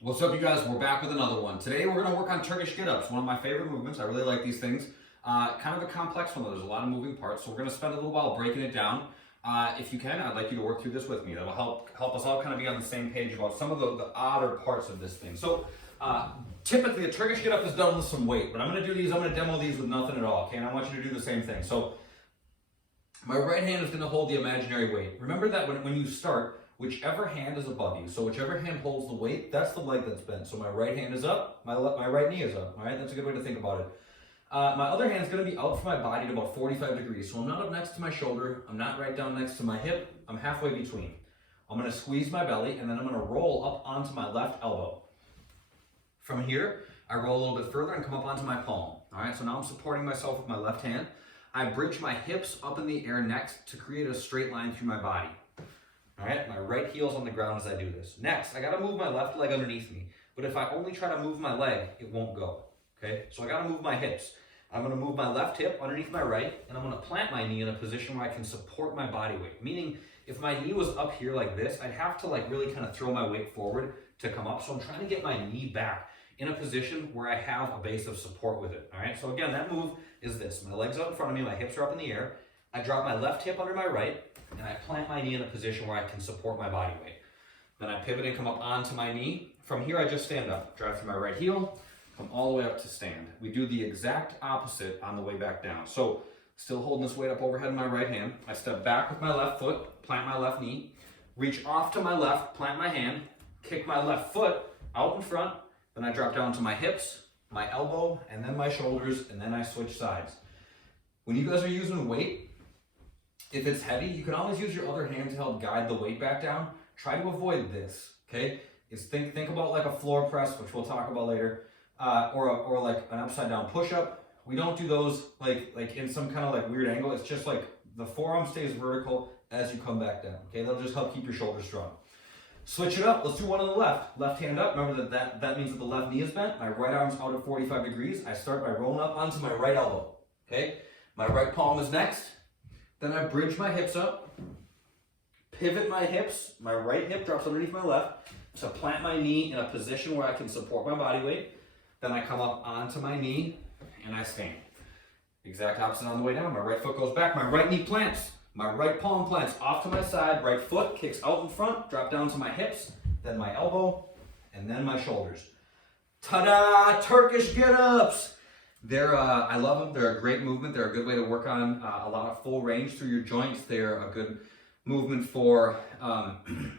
What's up, you guys? We're back with another one. Today we're going to work on Turkish get-ups, one of my favorite movements. I really like these things. Kind of a complex one though. There's a lot of moving parts, so we're going to spend a little while breaking it down. If you can, I'd like you to work through this with me. That'll help us all kind of be on the same page about some of the odder parts of this thing. So typically a Turkish get-up is done with some weight, but I'm going to do these. I'm going to demo these with nothing at all. Okay, and I want you to do the same thing. So my right hand is going to hold the imaginary weight. Remember that when you start, whichever hand is above you, so whichever hand holds the weight, that's the leg that's bent. So my right hand is up, my right knee is up. All right, that's a good way to think about it. My other hand is going to be out from my body at about 45 degrees. So I'm not up next to my shoulder, I'm not right down next to my hip, I'm halfway between. I'm going to squeeze my belly, and then I'm going to roll up onto my left elbow. From here, I roll a little bit further and come up onto my palm. All right, so now I'm supporting myself with my left hand. I bridge my hips up in the air next to create a straight line through my body. All right, my right heel's on the ground as I do this. Next, I gotta move my left leg underneath me. But if I only try to move my leg, it won't go, okay? So I gotta move my hips. I'm gonna move my left hip underneath my right, and I'm gonna plant my knee in a position where I can support my body weight. Meaning, if my knee was up here like this, I'd have to really kind of throw my weight forward to come up. So I'm trying to get my knee back in a position where I have a base of support with it, all right? So again, that move is this. My leg's out in front of me, my hips are up in the air. I drop my left hip under my right, and I plant my knee in a position where I can support my body weight. Then I pivot and come up onto my knee. From here, I just stand up. Drive through my right heel, come all the way up to stand. We do the exact opposite on the way back down. So, still holding this weight up overhead in my right hand. I step back with my left foot, plant my left knee, reach off to my left, plant my hand, kick my left foot out in front, then I drop down to my hips, my elbow, and then my shoulders, and then I switch sides. When you guys are using weight, if it's heavy, you can always use your other hand to help guide the weight back down. Try to avoid this, okay? Think about like a floor press, which we'll talk about later, or like an upside down push-up. We don't do those like in some kind of weird angle. It's just like the forearm stays vertical as you come back down, okay? That'll just help keep your shoulders strong. Switch it up. Let's do one on the left. Left hand up. Remember that means that the left knee is bent. My right arm's out at 45 degrees. I start by rolling up onto my right elbow, okay? My right palm is next. Then I bridge my hips up, pivot my hips, my right hip drops underneath my left to plant my knee in a position where I can support my body weight. Then I come up onto my knee and I stand. Exact opposite on the way down. My right foot goes back, my right knee plants, my right palm plants off to my side, right foot kicks out in front, drop down to my hips, then my elbow, and then my shoulders. Ta-da! Turkish get-ups! I love them. They're a great movement. They're a good way to work on a lot of full range through your joints. They're a good movement for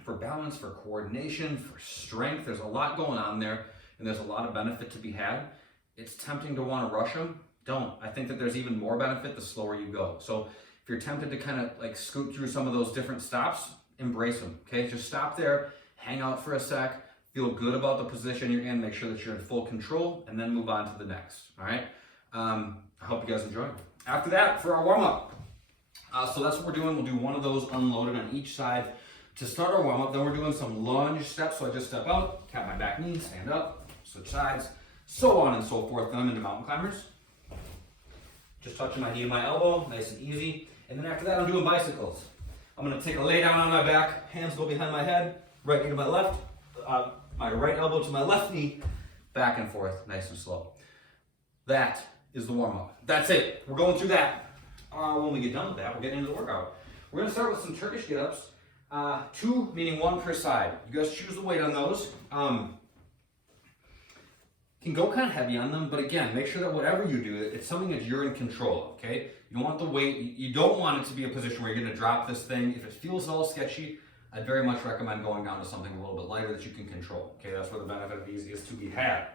balance, for coordination, for strength. There's a lot going on there, and there's a lot of benefit to be had. It's tempting to want to rush them. Don't. I think that there's even more benefit the slower you go. So if you're tempted to kind of scoot through some of those different stops, embrace them. Okay, just stop there, hang out for a sec. Feel good about the position you're in, make sure that you're in full control, and then move on to the next, all right? I hope you guys enjoy. After that, for our warm-up, so that's what we're doing. We'll do one of those unloaded on each side to start our warm-up. Then we're doing some lunge steps, so I just step out, tap my back knee, stand up, switch sides, so on and so forth. Then I'm into mountain climbers. Just touching my knee and my elbow, nice and easy. And then after that, I'm doing bicycles. I'm gonna take a lay down on my back, hands go behind my head, right knee to my left, my right elbow to my left knee, back and forth, nice and slow. That is the warm-up. That's it. We're going through that. When we get done with that, we're getting into the workout. We're going to start with some Turkish get-ups. 2, meaning 1 per side. You guys choose the weight on those. You can go kind of heavy on them, but again, make sure that whatever you do, it's something that you're in control of, okay? You don't want the weight, you don't want it to be a position where you're going to drop this thing. If it feels all sketchy, I'd very much recommend going down to something a little bit lighter that you can control. Okay, that's where the benefit of these is to be had.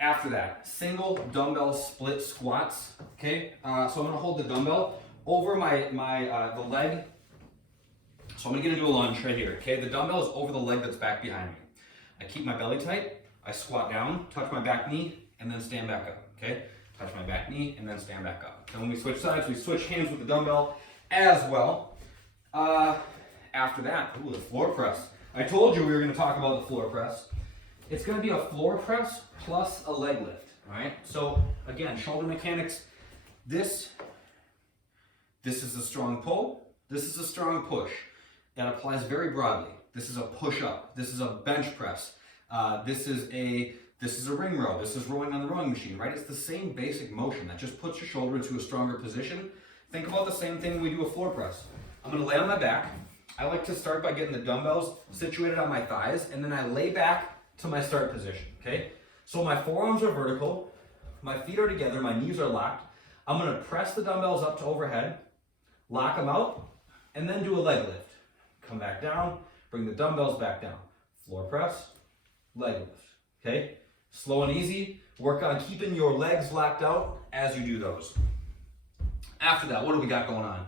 After that, single dumbbell split squats. Okay, so I'm gonna hold the dumbbell over the leg. So I'm gonna get into a lunge right here. Okay, the dumbbell is over the leg that's back behind me. I keep my belly tight. I squat down, touch my back knee, and then stand back up. Okay, touch my back knee and then stand back up. Then when we switch sides, we switch hands with the dumbbell as well. After that, the floor press. I told you we were going to talk about the floor press. It's going to be a floor press plus a leg lift, all right? So again, shoulder mechanics. This is a strong pull. This is a strong push. That applies very broadly. This is a push up. This is a bench press. This is a ring row. This is rowing on the rowing machine, right? It's the same basic motion that just puts your shoulder into a stronger position. Think about the same thing when we do a floor press. I'm gonna lay on my back. I like to start by getting the dumbbells situated on my thighs, and then I lay back to my start position, okay? So my forearms are vertical, my feet are together, my knees are locked. I'm gonna press the dumbbells up to overhead, lock them out, and then do a leg lift. Come back down, bring the dumbbells back down. Floor press, leg lift, okay? Slow and easy. Work on keeping your legs locked out as you do those. After that, what do we got going on?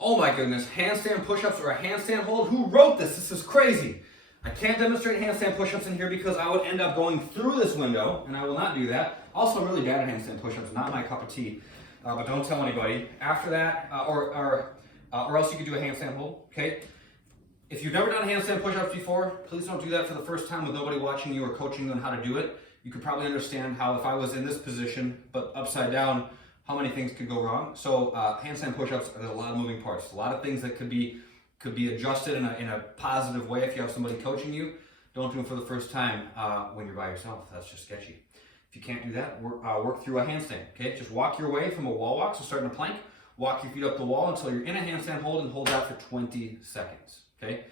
Oh my goodness, handstand push-ups or a handstand hold? Who wrote this? This is crazy. I can't demonstrate handstand push-ups in here because I would end up going through this window, and I will not do that. Also, I'm really bad at handstand push-ups, not my cup of tea, but don't tell anybody. After that, or else you could do a handstand hold, okay? If you've never done handstand push-ups before, please don't do that for the first time with nobody watching you or coaching you on how to do it. You could probably understand how if I was in this position, but upside down, how many things could go wrong. So handstand push-ups, there's a lot of moving parts, a lot of things that could be adjusted in a positive way if you have somebody coaching you. Don't do them for the first time when you're by yourself. That's just sketchy. If you can't do that, work through a handstand, okay? Just walk your way from a wall walk, so start in a plank, walk your feet up the wall until you're in a handstand hold and hold that for 20 seconds, okay?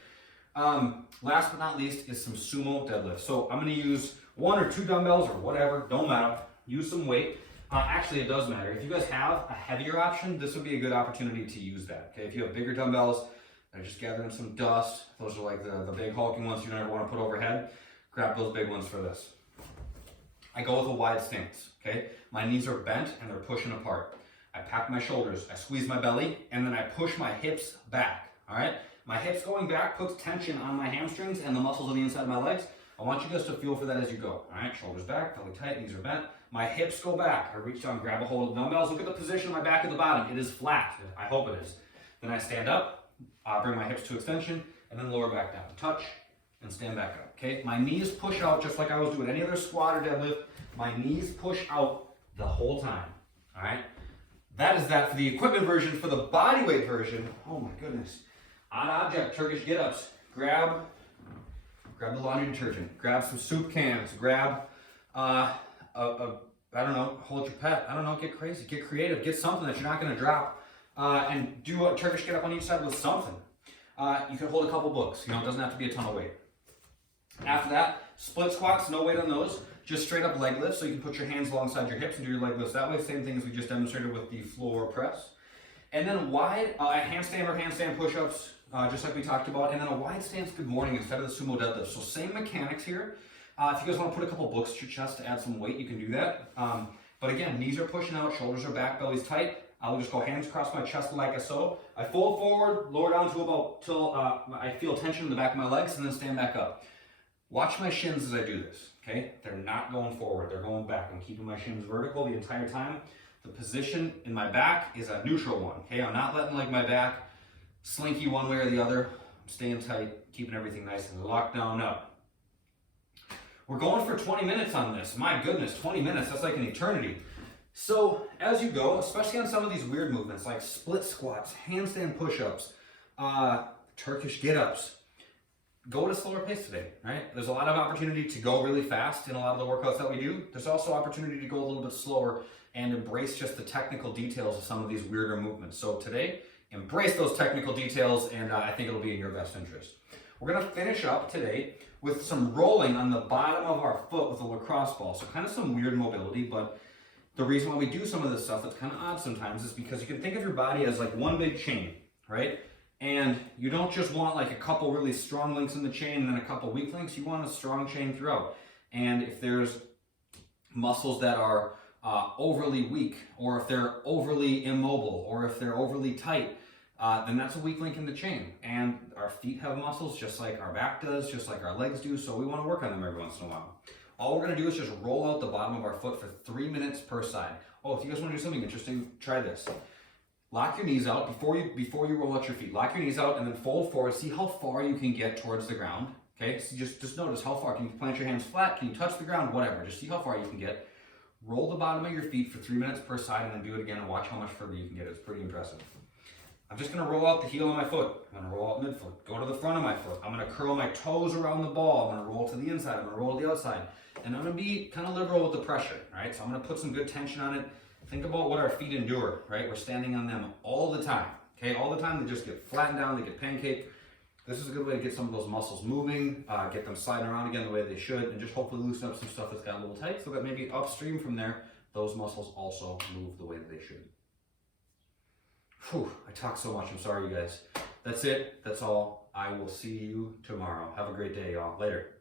Last but not least is some sumo deadlifts. So I'm gonna use 1 or 2 dumbbells or whatever, don't matter. Use some weight. Actually, it does matter. If you guys have a heavier option, this would be a good opportunity to use that, okay? If you have bigger dumbbells, they're just gathering some dust. Those are like the big hulking ones you don't ever want to put overhead. Grab those big ones for this. I go with a wide stance, okay? My knees are bent and they're pushing apart. I pack my shoulders, I squeeze my belly, and then I push my hips back, all right? My hips going back puts tension on my hamstrings and the muscles on the inside of my legs. I want you guys to feel for that as you go, all right? Shoulders back, belly tight, knees are bent. My hips go back. I reach down, grab a hold of the dumbbells. Look at the position of my back at the bottom. It is flat. I hope it is. Then I stand up, bring my hips to extension, and then lower back down. Touch, and stand back up, okay? My knees push out just like I was doing any other squat or deadlift. My knees push out the whole time, all right? That is that for the equipment version. For the bodyweight version, oh my goodness. On object, Turkish get-ups. Grab the laundry detergent. Grab some soup cans. Grab I don't know, hold your pet. I don't know, get crazy, get creative, get something that you're not gonna drop, and do a Turkish get up on each side with something. You can hold a couple books, you know, it doesn't have to be a ton of weight. After that, split squats, no weight on those, just straight up leg lifts, so you can put your hands alongside your hips and do your leg lifts that way, same thing as we just demonstrated with the floor press. And then wide, a handstand or handstand push-ups, just like we talked about, and then a wide stance good morning instead of the sumo deadlift. So same mechanics here. If you guys want to put a couple books to your chest to add some weight, you can do that. But again, knees are pushing out, shoulders are back, belly's tight. I'll just go hands across my chest like so. I fold forward, lower down to about till I feel tension in the back of my legs, and then stand back up. Watch my shins as I do this, okay? They're not going forward, they're going back. I'm keeping my shins vertical the entire time. The position in my back is a neutral one, okay? I'm not letting like my back slinky one way or the other. I'm staying tight, keeping everything nice and locked down up. We're going for 20 minutes on this. My goodness, 20 minutes, that's like an eternity. So as you go, especially on some of these weird movements like split squats, handstand push-ups, Turkish get-ups, go at a slower pace today, right? There's a lot of opportunity to go really fast in a lot of the workouts that we do. There's also opportunity to go a little bit slower and embrace just the technical details of some of these weirder movements. So today, embrace those technical details, and I think it'll be in your best interest. We're gonna finish up today with some rolling on the bottom of our foot with a lacrosse ball. So kind of some weird mobility, but the reason why we do some of this stuff that's kind of odd sometimes is because you can think of your body as like one big chain, right? And you don't just want like a couple really strong links in the chain and then a couple weak links. You want a strong chain throughout. And if there's muscles that are overly weak, or if they're overly immobile, or if they're overly tight, then that's a weak link in the chain. And our feet have muscles just like our back does, just like our legs do, so we want to work on them every once in a while. All we're going to do is just roll out the bottom of our foot for 3 minutes per side. Oh, if you guys want to do something interesting, try this. Lock your knees out before you roll out your feet. Lock your knees out and then fold forward. See how far you can get towards the ground. Okay, so just notice how far. Can you plant your hands flat? Can you touch the ground? Whatever. Just see how far you can get. Roll the bottom of your feet for 3 minutes per side and then do it again and watch how much further you can get. It's pretty impressive. I'm just gonna roll out the heel of my foot. I'm gonna roll out midfoot, go to the front of my foot. I'm gonna curl my toes around the ball. I'm gonna roll to the inside, I'm gonna roll to the outside. And I'm gonna be kind of liberal with the pressure, right? So I'm gonna put some good tension on it. Think about what our feet endure, right? We're standing on them all the time, okay? All the time they just get flattened down, they get pancaked. This is a good way to get some of those muscles moving, get them sliding around again the way they should, and just hopefully loosen up some stuff that's got a little tight so that maybe upstream from there, those muscles also move the way that they should. Whew, I talk so much, I'm sorry you guys. That's it, that's all. I will see you tomorrow. Have a great day, y'all. Later.